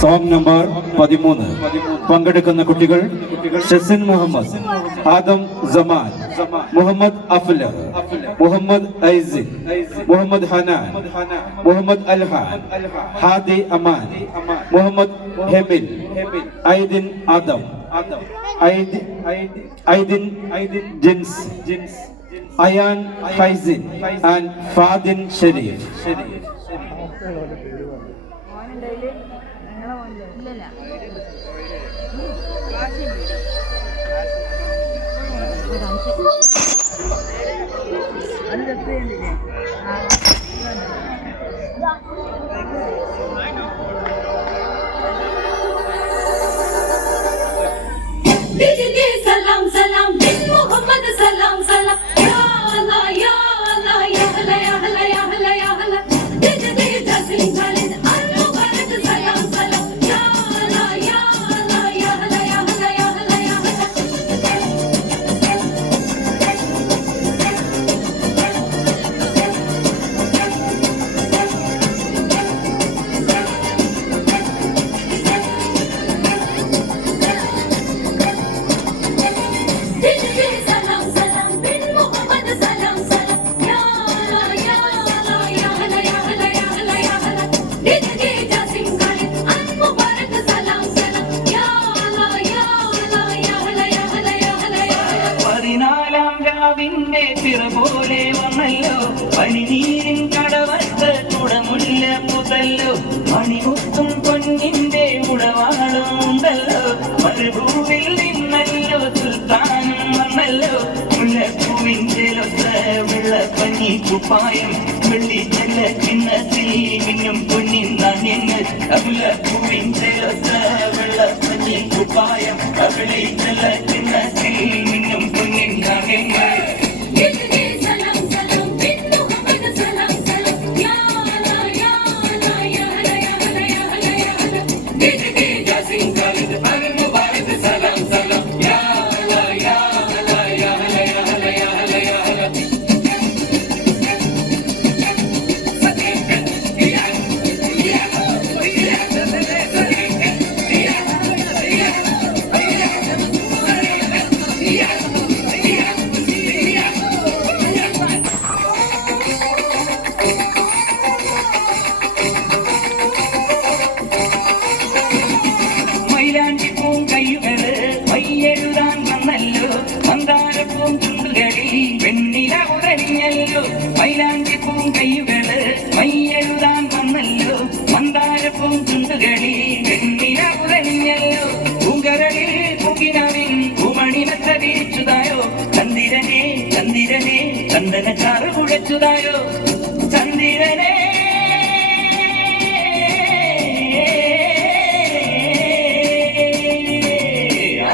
Song number 13. പങ്കെടുക്കുന്ന കുട്ടികൾ ഷെസിൻ മുഹമ്മദ്, ആദം സമാൻ, മുഹമ്മദ് അഫ്ല, മുഹമ്മദ് ഐസിൻ, മുഹമ്മദ് ഹനാൻ, Muhammad Alhan, Hadi Aman, Muhammad ഹെമിൽ, Aidin Adam, Aidin Jins, Ayan ഫൈസിൻ and ഫാദിൻ Sharif. सलाम सलाम मोहम्मद सलाम सलाम या अल्लाह या अल्लाह या अल्लाह या अल्लाह या अल्लाह या अल्लाह दे जसिन खालिद अल मुबारक सलाम सलाम या अल्लाह या अल्लाह या अल्लाह या अल्लाह या अल्लाह या പോലെ വന്നല്ലോ പനിനീരിൻ കടവത്ത് കുടമുല്ല പുതല്ലോ മണിമുത്തും പൊന്നിന്റെ ഉടവാളും ഉണ്ടല്ലോ മരുഭൂവിൽ നിന്നല്ലോ സുൽത്താനും വന്നല്ലോ മുല്ലപ്പൂവിന്റെ ലൊത്ത വെള്ളപ്പനി കുപ്പായം വെള്ളിച്ചെല്ല ചിന്നത്തിൽ മിന്നും പൊന്നിൻ നാണ്യങ്ങൾ മുല്ലപ്പൂവിന്റെ ലൊത്ത വെള്ളപ്പനി കുപ്പായം വെള്ളിച്ചെല്ല ചിന്നത്തിൽ മിന്നും പൊന്നിൻ നാണ്യങ്ങൾ. മൈലാഞ്ചിപ്പൂം കയ്യുകള് മയ്യെഴുതാൻ വന്നല്ലോ മന്ദാരപ്പൂം ചുണ്ടുകളി വെണ്ണില ഉറഞ്ഞല്ലോ പൂങ്കരളിൽ പൂക്കിനാവിൻ പൂമണിമത്ത വിരിച്ചുതായോ ചന്ദിരനെ ചന്ദിരനെ ചന്ദനച്ചാറ് കുഴച്ചുതായോ ചന്ദിരനെ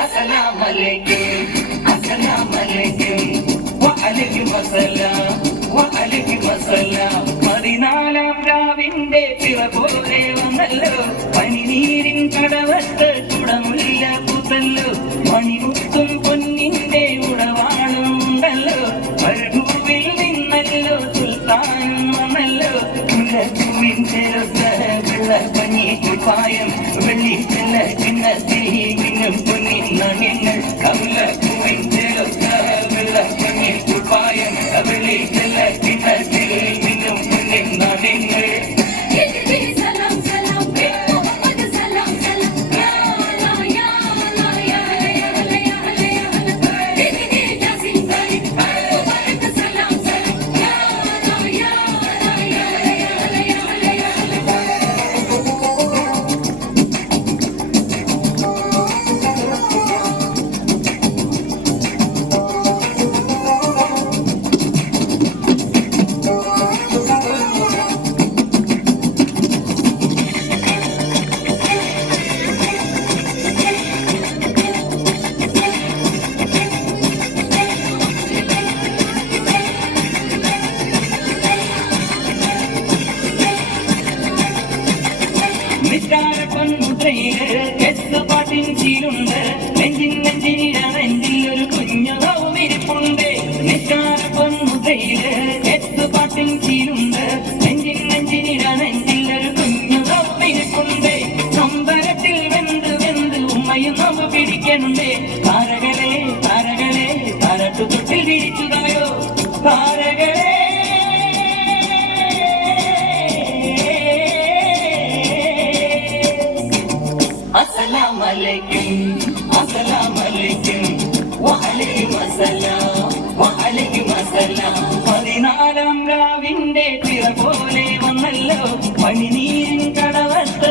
അസ്സലാമലൈക്കും അസ്സലാമലൈക്കും വഅലൈക്കും അസ്സലാം വഅലൈക്കും അസ്സലാം. 14-ാം രാവിന്റെ പിറ പോലെ വന്നല്ലോ പനിനീരിൻ കടവത്ത് കുടമുല്ല പുതല്ലോ മണിമുത്തും പൊന്നിന്റെ ഉടവാളും ഉണ്ടല്ലോ മരുഭൂവിൽ നിന്നല്ലോ സുൽത്താൻ വന്നല്ലോ മുല്ലപ്പൂവിന്റെ വെള്ളപ്പനി കുപ്പായം വെള്ളിച്ചെല്ല ചിന്നത്തിൽ മിന്നും പൊന്നിൻ നാണ്യങ്ങൾ മുല്ലപ്പൂവിന്റെ വെള്ളപ്പനി കുപ്പായം വെള്ളിച്ചെല്ല ചിന്നത്തിൽ മിന്നും പൊന്നിൻ നാണ്യങ്ങൾ. പാട്ടിൻചീലുണ്ട് നെഞ്ചിൻ നെഞ്ചിനിടനെഞ്ചിൽ ഒരു കുഞ്ഞു കൗമിരിപ്പുണ്ട് നിസ്കാരപ്പൊന്മുദ്രയില് പാട്ടിൻചീലുണ്ട് നെഞ്ചിൻ നെഞ്ചിനിടനെഞ്ചിൽ ഒരു കുഞ്ഞു കൗമിരിപ്പുണ്ട് അസ്സലാമലൈക്കും അസ്സലാമലൈക്കും വഅലൈക്കും അസ്സലാം വഅലൈക്കും അസ്സലാം 14-ാം രാവിന്റെ തിര പോലെ വന്നല്ലോ പണിനീരിൻ കടവത്ത്